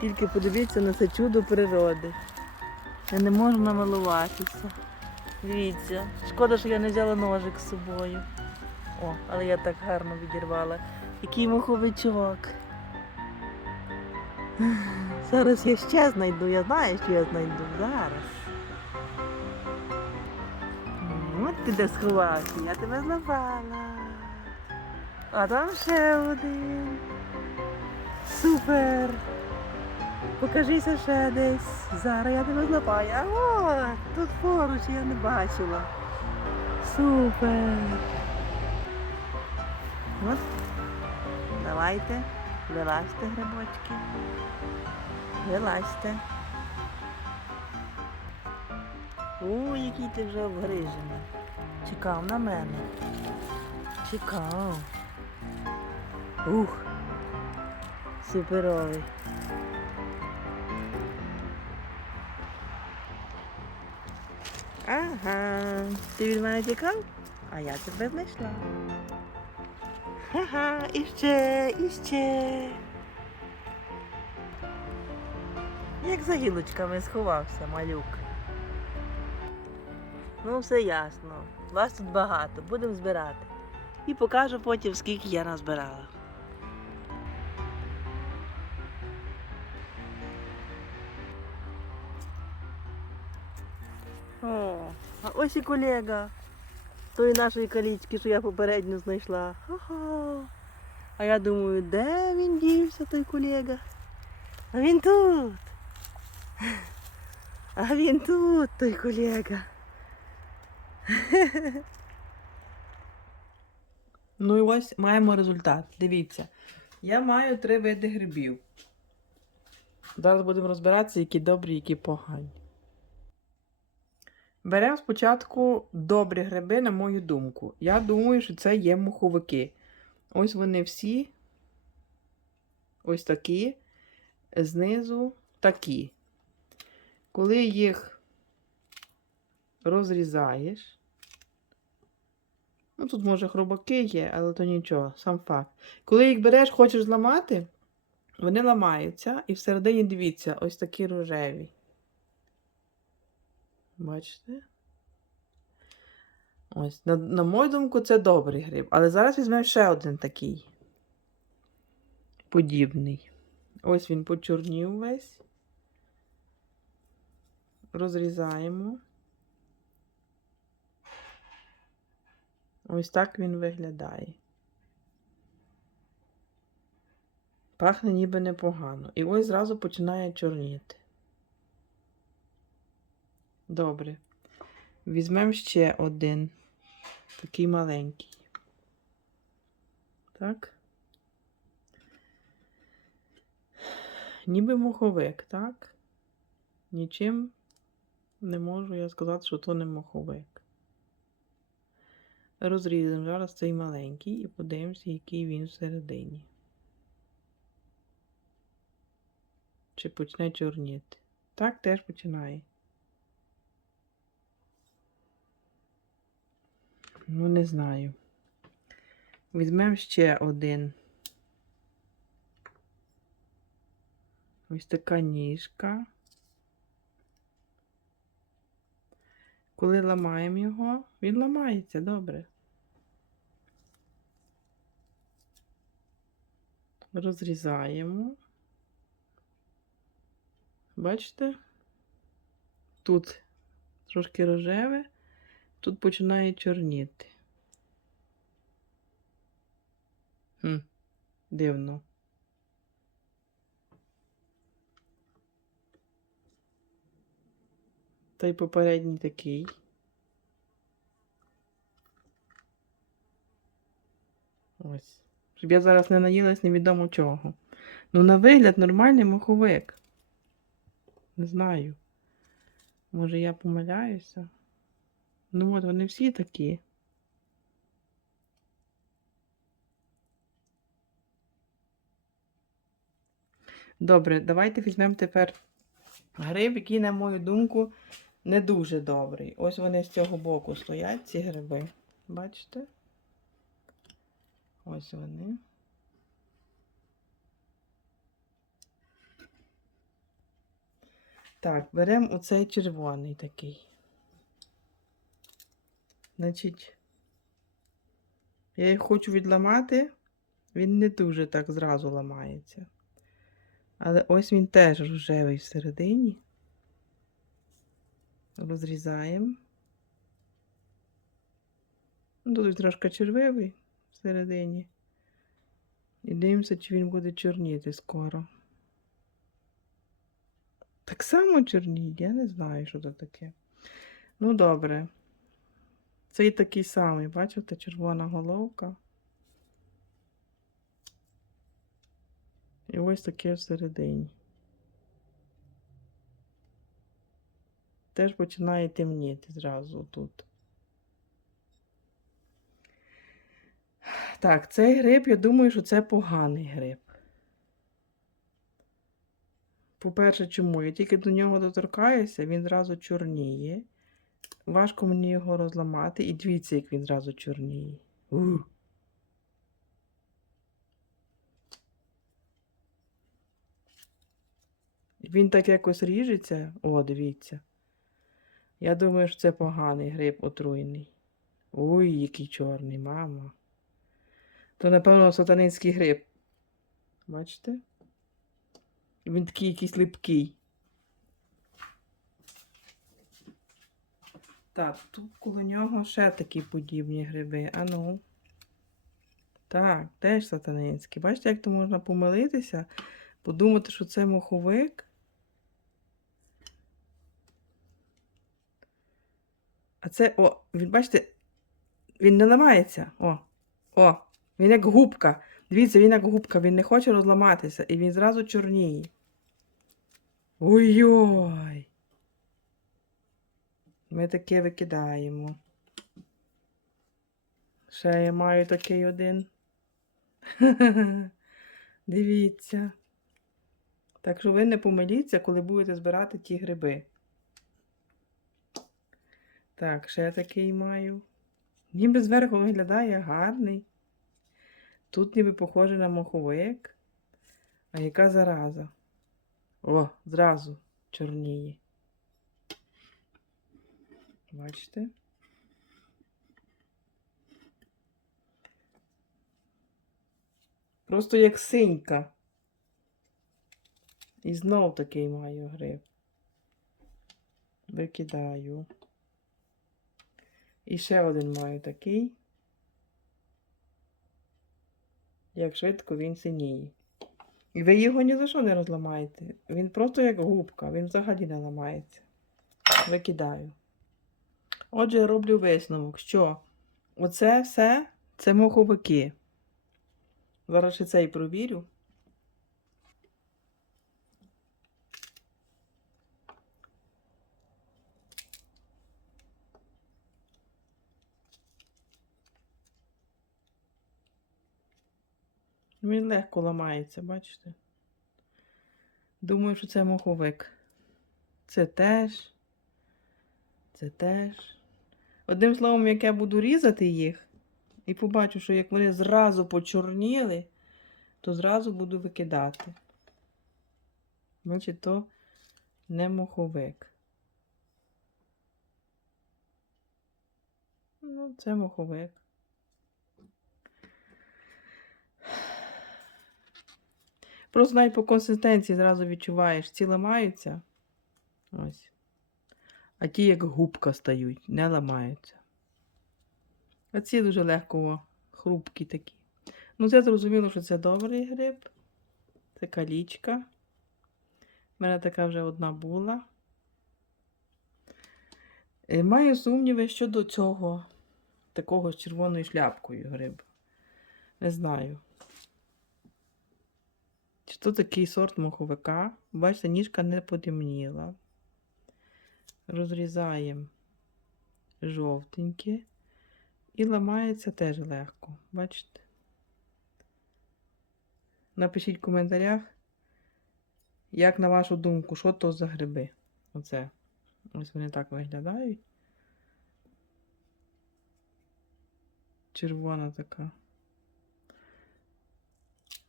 Тільки подивіться на це чудо природи. Я не можу намилуватися. Дивіться, шкода, що я не взяла ножик з собою. О, але я так гарно відірвала. Який муховичок. Зараз я ще знайду, я знаю, що я знайду. Зараз. От ти де сховався, я тебе злапала. А там ще один. Супер! Покажися ще десь. Зараз я тебе злапаю. А о, тут поруч я не бачила. Супер. От. Давайте, вилазьте, грибочки. Вилазьте. О, який ти вже обгрижений. Чекав на мене. Чекав. Ух. Суперовий. Ага. Ти від мене тікав? А я тебе знайшла. Ха-ха, іще, іще. Як за гілочками сховався, малюк. Ну, все ясно. Вас тут багато, будемо збирати. І покажу потім, скільки я назбирала. О, а ось і колега. Тої нашої калічки, що я попередньо знайшла. Ага. А я думаю, де він дівся, той колега? А він тут. А він тут, той колега. Ну і ось маємо результат. Дивіться. Я маю три види грибів. Зараз будемо розбиратися, які добрі, які погані. Беремо спочатку добрі гриби, на мою думку. Я думаю, що це є муховики. Ось вони всі. Ось такі. Знизу такі. Коли їх розрізаєш. Ну, тут, може, хробаки є, але то нічого, сам факт. Коли їх береш, хочеш зламати, вони ламаються, і всередині дивіться, ось такі рожеві. Бачите? Ось, на, на мою думку, це добрий гриб. Але зараз візьмемо ще один такий подібний. Ось він почорнів весь. Розрізаємо. Ось так він виглядає. Пахне ніби непогано. І ось зразу починає чорніти. Добре. Візьмемо ще один. Такий маленький. Так. Ніби муховик, так? Нічим не можу я сказати, що то не муховик. Розрізаємо зараз цей маленький і подивимося, який він всередині. Чи почне чорніти. Так, теж починає. Ну, не знаю. Візьмемо ще один. Ось така ніжка. Коли ламаємо його, він ламається добре. Розрізаємо. Бачите? Тут трошки рожеве, тут починає чорніти. Хм, дивно. Та й попередній такий. Ось. Щоб я зараз не наїлась невідомо чого. Ну, на вигляд нормальний моховик. Не знаю. Може я помиляюся? Ну от вони всі такі. Добре, давайте візьмемо тепер гриб, який, на мою думку, не дуже добрий. Ось вони з цього боку стоять, ці гриби. Бачите? Ось вони. Так, беремо оцей червоний такий. Значить, я їх хочу відламати, він не дуже так зразу ламається. Але ось він теж рожевий всередині. Розрізаємо. Ну, Тут трошки червивий всередині. І дивимося, чи він буде чорніти скоро. Так само чорніє, я не знаю, що це таке. Ну, добре. Цей такий самий, бачите, червона головка. І ось таке всередині. Теж починає темніти зразу тут. Так, цей гриб, я думаю, що це поганий гриб. По-перше, чому? Я тільки до нього доторкаюся, він зразу чорніє. Важко мені його розламати. І дивіться, як він зразу чорніє. Ух. Він так якось ріжеться. О, дивіться. Я думаю, що це поганий гриб отруйний. Ой, який чорний, мама. То, напевно, сатанинський гриб. Бачите? Він такий якийсь липкий. Так, тут коло нього ще такі подібні гриби. А ну. Так, теж сатанинський. Бачите, як то можна помилитися, подумати, що це моховик. А це, о, він, бачите, він не ламається. О, о, він як губка. Дивіться, він як губка, він не хоче розламатися, і він зразу чорніє. Ой-ой. Ми таке викидаємо. Ще я маю такий один. Дивіться. Так що ви не помиліться, коли будете збирати ті гриби. Так, ще такий маю. Ніби зверху виглядає гарний. Тут ніби похоже на моховик. А яка зараза? О, зразу чорніє. Бачите? Просто як синька. І знов такий маю гриб. Викидаю. І ще один маю такий. Як швидко він синіє. І ви його ні за що не розламаєте. Він просто як губка, він взагалі не ламається. Викидаю. Отже, я роблю висновок, що оце все це моховики. Зараз ще цей провірю. Він легко ламається, бачите? Думаю, що це моховик. Це теж. Це теж. Одним словом, як я буду різати їх, і побачу, що як вони зразу почорніли, то зразу буду викидати. Значить, то не моховик. Ну, це моховик. Просто навіть по консистенції зразу відчуваєш, ці ламаються. Ось. А ті, як губка стають, не ламаються. А ці дуже легко хрупкі такі. Ну, це зрозуміло, що це добрий гриб. Це калічка. У мене така вже одна була. Е, Маю сумніви щодо цього такого з червоною шляпкою гриб. Не знаю. Чи то такий сорт моховика? Бачите, ніжка не потемніла. Розрізаємо жовтеньке. І ламається теж легко. Бачите? Напишіть в коментарях, як на вашу думку, що то за гриби. Оце. Ось вони так виглядають. Червона така.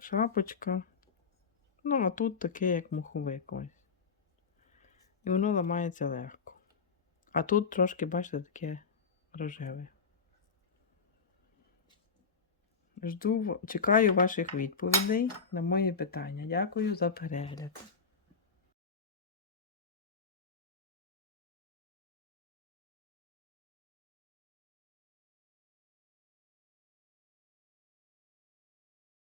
Шапочка. Ну, а тут таке, як муховик ось. І воно ламається легко. А тут трошки, бачите, таке рожеве. Жду, чекаю ваших відповідей на мої питання. Дякую за перегляд.